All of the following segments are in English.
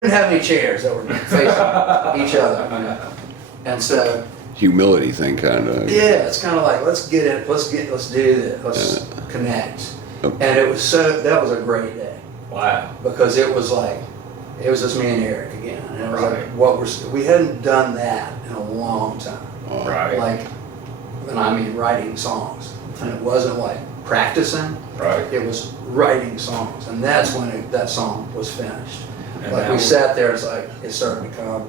didn't have any chairs that were facing each other, you know. And so Humility thing, kind of. yeah, it's kind of like let's do this, let's connect. And it was that was a great day. Wow. Because it was just me and Eric again, and it was Right. like we hadn't done that in a long time. Right. Like, and I mean writing songs, and it wasn't like practicing. Right. It was writing songs, and that's when that song was finished. And Like that we was- sat there, it's like it started to come,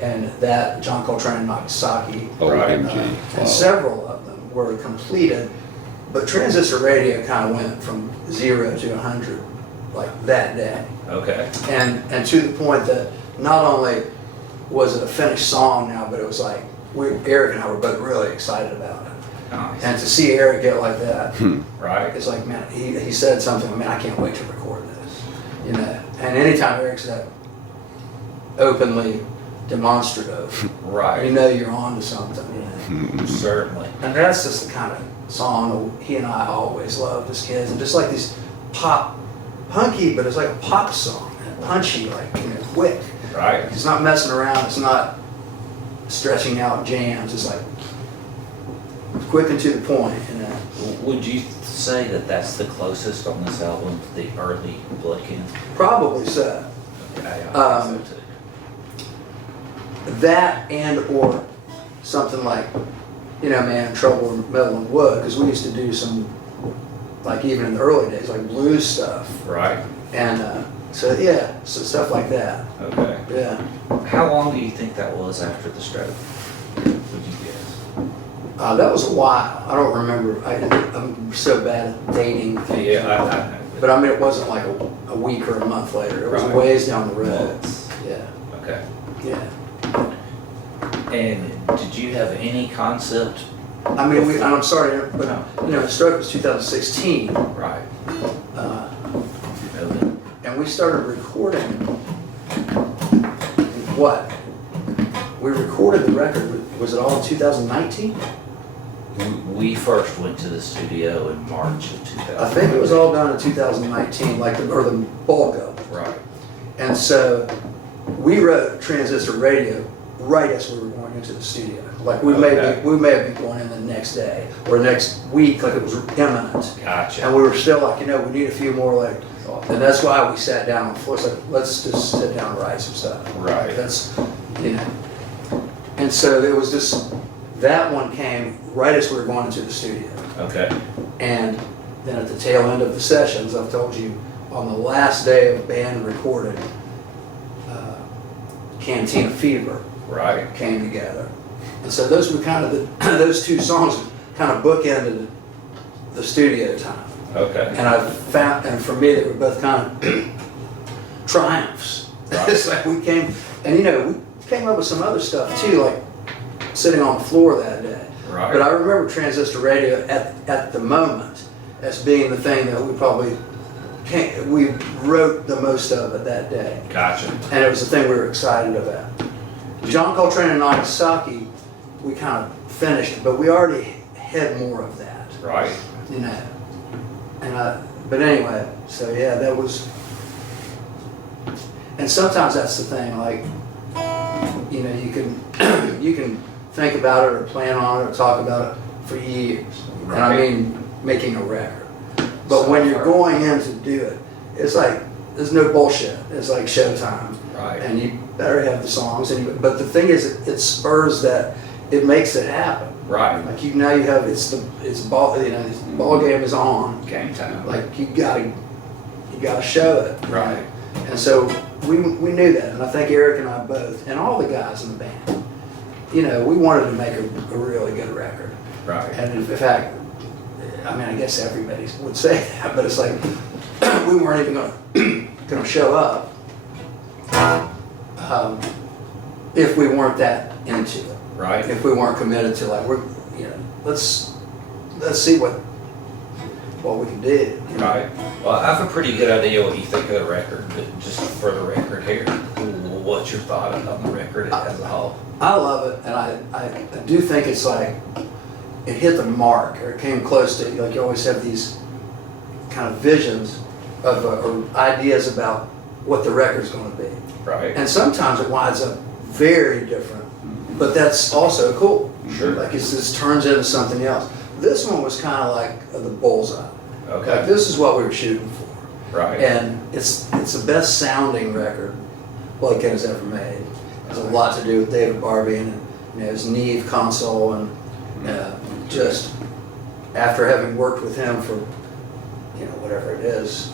and that John Coltrane and Nagasaki, OMG. Wow. and several of them were completed. But Transistor Radio kind of went from 0 to 100 like that day. Okay. And to the point that not only was it a finished song now, but it was like Eric and I were both really excited about it. Nice. And to see Eric get like that, Right. it's like, man, he said something, man, I can't wait to record this, you know. And anytime Eric's that openly demonstrative, Right. you know you're on to something, you know. Certainly. And that's just the kind of song that he and I always loved as kids, and just like these punky, but it's like a pop song, and punchy, like, you know, quick. Right. It's not messing around, it's not stretching out jams, it's like quick and to the point, you know. Would you say that that's the closest on this album to the early Blood Kin? Probably so. Okay, I think so too. That and or something like, you know, Man in Trouble in Metal and Wood, because we used to do some, like even in the early days, like blues stuff. Right. And so yeah, so stuff like that. Okay. Yeah. How long do you think that was after the stroke? Would you guess? That was a while. I don't remember. I'm so bad at dating things. Yeah, I know. But I mean, it wasn't like a week or a month later. It was Right. ways down the road. Months. Yeah. Okay. Yeah. And did you have any concept? I mean, and I'm sorry, but you know, the stroke was 2016, Right. and we started recording. What? We recorded the record. Was it all in 2019? We first went to the studio in March of 2000. I think it was all done in 2019, like or the bulk of it. Right. And so we wrote Transistor Radio right as we were going into the studio. Like we may have been going in the next day or next week, like it was imminent. Gotcha. And we were still like, you know, we need a few more, like, and that's why we sat down on the floor. It's like, let's just sit down and write some stuff. Right. That's, you know. And so it was just, that one came right as we were going into the studio. Okay. And then at the tail end of the sessions, I've told you, on the last day of band recording, Cantina Fever Right. came together. And so those were kind of those two songs kind of bookended the studio time. Okay. And I found, and for me, they were both kind of triumphs. Right. It's like we came, and you know, we came up with some other stuff too, like sitting on the floor that day. Right. But I remember Transistor Radio at the moment as being the thing that we wrote the most of it that day. Gotcha. And it was the thing we were excited about. John Coltrane and Nagasaki, we kind of finished it, but we already had more of that, Right. you know. And but anyway, so yeah, that was, and sometimes that's the thing, like, you know, you can think about it or plan on it or talk about it for years. And I Right. mean, making a record. But when you're going in to do it, it's like, there's no bullshit. It's like showtime. Right. And you better have the songs. But the thing is, it spurs that, it makes it happen. Right. Like now you have, it's ball, you know, this ball game is on. Game time. Like you gotta show it. you know? Right. And so we knew that, and I think Eric and I both, and all the guys in the band, you know, we wanted to make a really good record. Right. And in fact, I mean, I guess everybody would say that, but it's like we weren't even gonna show up if we weren't that into it. Right. If we weren't committed to, like, we're, you know, let's see what we can do. you know? Right. Well, I have a pretty good idea what you think of the record, but just for the record here, what's your thought on the record as a whole? I love it, and I do think it's like it hit the mark, or it came close to, like, you always have these kind of visions of or ideas about what the record's gonna be. Right. And sometimes it winds up very different, but that's also cool. Sure. Like it just turns into something else. This one was kind of like the bullseye. Like Okay. this is what we were shooting for. Right. And it's the best sounding record Blake has ever made. It has a lot to do with David Barbie and his Neve console, and just after having worked with him for whatever it is,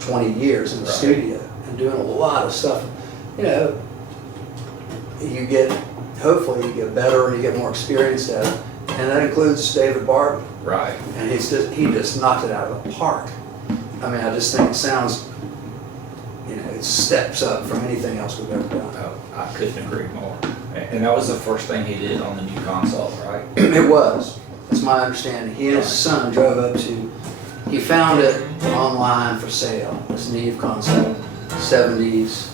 20 years in the Right. studio and doing a lot of stuff, hopefully you get better and you get more experience at it, and that includes David Barbie. Right. And he just knocked it out of the park. I mean, I just think it sounds, it steps up from anything else we've ever done. Oh, I couldn't agree more. And that was the first thing he did on the new console, right? It was. That's my understanding. He and his son drove up he found it online for sale, this Neve console, 70s.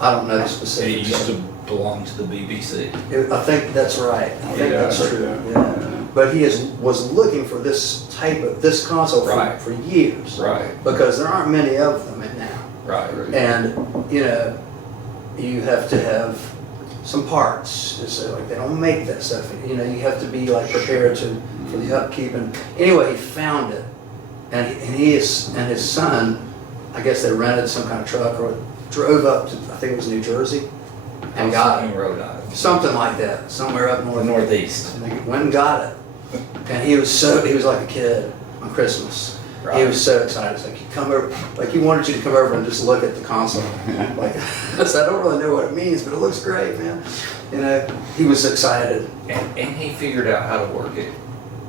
I don't know the It specifics. used to belong to the BBC. I think that's right. I think Yeah, that's true. yeah. Yeah. But he was looking for this console Right. for years. Right. Because there aren't many of them now. Right. And, you have to have some parts. So like they don't make that stuff. You have to be like prepared for the upkeep. And anyway, he found it. And his son, I guess they rented some kind of truck or drove up to, I think it was New Jersey, and got it. Rhode Island. Something like that, somewhere up north. Northeast. And they went and got it. And he was like a kid on Christmas. He Right. was so excited. It's like he come over, like he wanted you to come over and just look at the console. Like I said, I don't really know what it means, but it looks great, man. He was excited. And he figured out how to work it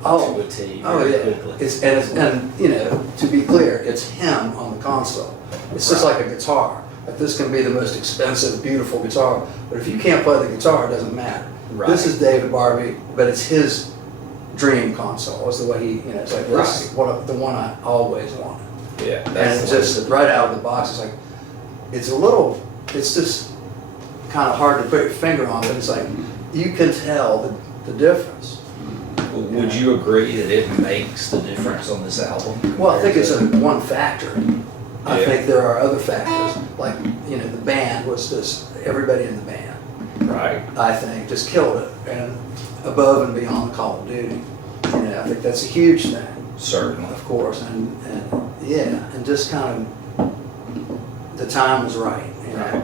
Oh, to a T oh very yeah. quickly. To be clear, it's him on the console. It's just Right. like a guitar. Like this can be the most expensive, beautiful guitar, but if you can't play the guitar, it doesn't matter. Right. This is David Barbie, but it's his dream console. Is the way it's like this is the one I always wanted. Yeah. And That's it's the just right out of the box. It's like it's just kind of hard to put your finger on, but it's like you can tell the difference. Would you agree that it makes the difference on this album? Well, I think it's one factor. I Yeah. think there are other factors, like, the band was just, everybody in the band, Right. I think, just killed it, and above and beyond Call of Duty. I think that's a huge thing, Certainly. of course, and just kind of, the time was right, Right.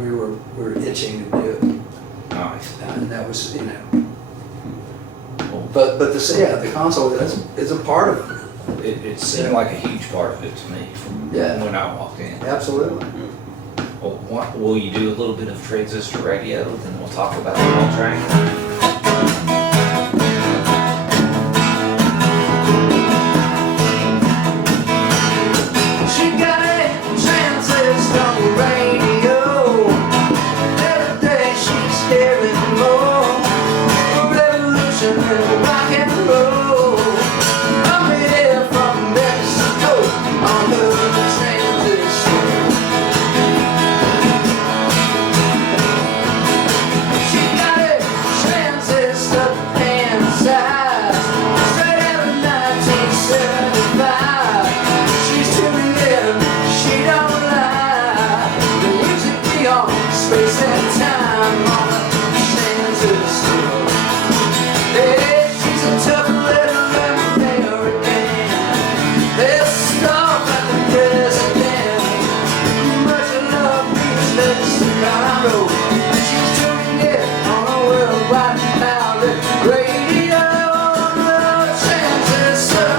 We were itching to do it, Nice. and that was, but the console is a part of it. It seemed like a huge part of it to me from Yeah. when I walked in. Absolutely. Well, will you do a little bit of Transistor Radio, then we'll talk about the All Train? She got a transistor radio. Every day she's hearing more. Revolution in rock and roll. I'm here from Mexico on the transistor. She got a transistor hand size. Straight out of 1975. She's tuning in, she don't lie. The music beyond space and time on the transistor. Hey, she's a tough little American. They'll stop at the president. Much love means let's Chicago. She's tuning in on a worldwide outlet radio on the transistor.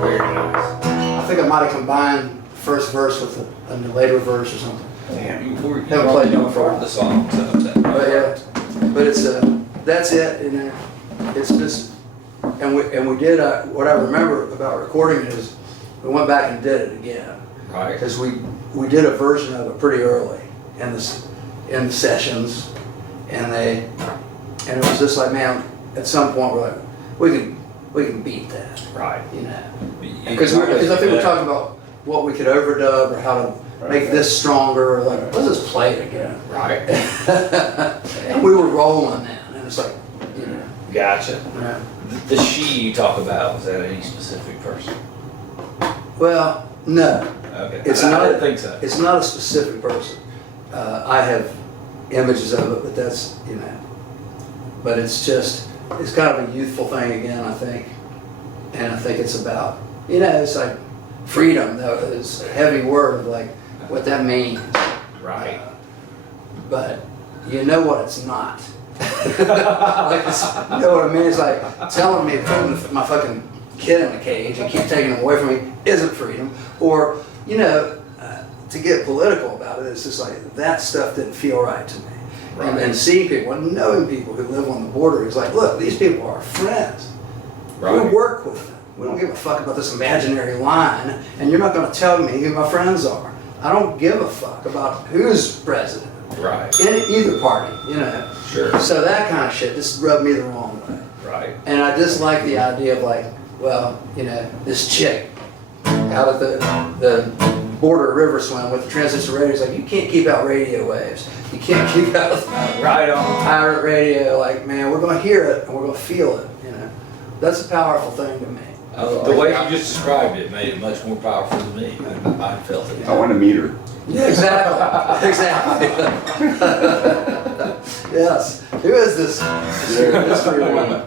Very nice. I think I might have combined the first verse with a later verse or something. Damn, you Haven't played already it before. heard the song, so But but it's that's it, it's just, and we did, what I remember about recording it is, we went back and did it again. Right. Because we did a version of it pretty early in the sessions, and it was just like, man, at some point we're like, we can beat that, Right. Because I think we're talking about what we could overdub or how to make this stronger, or like, let's just play it again. Right. And we were rolling then, and it's like, Gotcha. yeah. The she you talk about, was that any specific person? Well, no, Okay. It's I not- didn't think so. it's not a specific person. I have images of it, but that's, but it's just, it's kind of a youthful thing again, I think. And I think it's about, it's like freedom, though, is a heavy word, like what that means. Right. But you know what it's not. Like you know what I mean? It's like telling me putting my fucking kid in a cage and keep taking him away from me isn't freedom. Or, to get political about it, it's just like that stuff didn't feel right to me. And seeing people and knowing people who live on the border is like, look, these people are friends. Right. We work with them. We don't give a fuck about this imaginary line, and you're not going to tell me who my friends are. I don't give a fuck about who's president Right. in either party, Sure. So that kind of shit just rubbed me the wrong way. Right. And I just like the idea of like, well, this chick out at the border river swim with the transistor radio is like, you can't keep out radio waves. You can't keep out Right on. pirate radio. Like, man, we're going to hear it and we're going to feel it. That's a powerful thing to me. The way you just described it made it much more powerful to me. I felt it. I want to meet her. Yeah, exactly. Exactly. Yes. Who is this mystery woman?